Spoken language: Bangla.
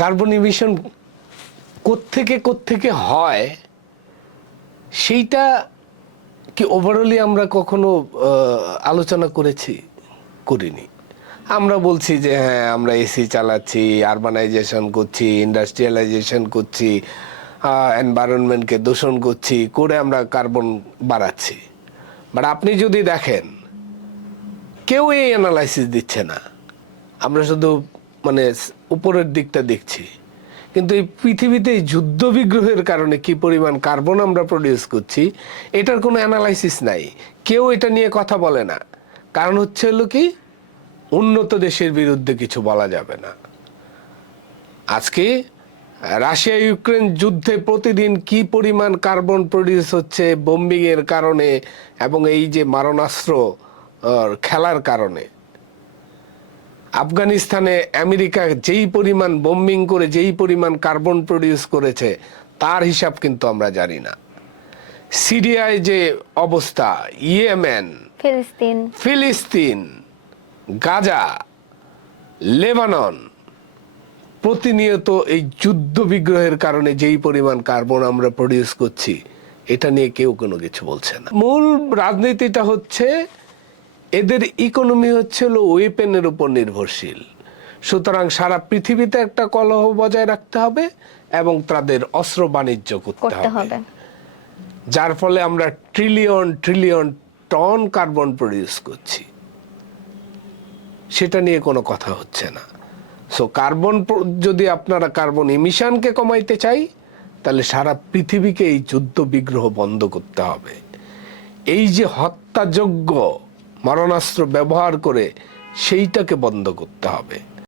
কার্বন ইমিশন কোত্থেকে হয় সেইটা কি ওভারঅলি আমরা কখনো আলোচনা করিনি। আমরা বলছি যে হ্যাঁ আমরা এসি চালাচ্ছি, আরবানাইজেশন করছি, ইন্ডাস্ট্রিয়ালাইজেশন করছি, এনভায়রনমেন্টকে দূষণ করছি, করে আমরা কার্বন বাড়াচ্ছি। বাট আপনি যদি দেখেন কেউ এই অ্যানালাইসিস দিচ্ছে না, আমরা শুধু মানে উপরের দিকটা দেখছি। কিন্তু এই পৃথিবীতে যুদ্ধ বিগ্রহের কারণে কি পরিমাণ কার্বন আমরা প্রডিউস করছি এটার কোনো অ্যানালাইসিস নাই, কেউ এটা নিয়ে কথা বলে না। কারণ হচ্ছে হলো কি, উন্নত দেশের বিরুদ্ধে কিছু বলা যাবে না। আজকে রাশিয়া ইউক্রেন যুদ্ধে প্রতিদিন কি পরিমাণ কার্বন প্রডিউস হচ্ছে বোম্বিং এর কারণে এবং এই যে মারণাস্ত্র খেলার কারণে। আফগানিস্তানে আমেরিকা যেই পরিমাণ বোম্বিং করে যেই পরিমাণ কার্বন প্রডিউস করেছে তার হিসাব কিন্তু আমরা জানি না। সিরিয়ায় যে অবস্থা, ইয়েমেন, ফিলিস্তিন, গাজা, লেবানন, প্রতিনিয়ত এই যুদ্ধ বিগ্রহের কারণে যেই পরিমাণ কার্বন আমরা প্রডিউস করছি এটা নিয়ে কেউ কোনো কিছু বলছে না। মূল রাজনীতিটা হচ্ছে এদের ইকোনমি হচ্ছে ওয়েপেনের উপর নির্ভরশীল। সুতরাং সারা পৃথিবীতে একটা কলহ বজায় রাখতে হবে এবং তাদের অস্ত্র বাণিজ্য করতে হবে, যার ফলে আমরা trillion trillion ton carbon produce করছি, সেটা নিয়ে কোনো কথা হচ্ছে না। সো কার্বন, যদি আপনারা কার্বন ইমিশনকে কমাইতে চাই তাহলে সারা পৃথিবীকে এই যুদ্ধ বিগ্রহ বন্ধ করতে হবে। এই যে হত্যাযোগ্য মারণাস্ত্র ব্যবহার করে সেইটাকে বন্ধ করতে হবে।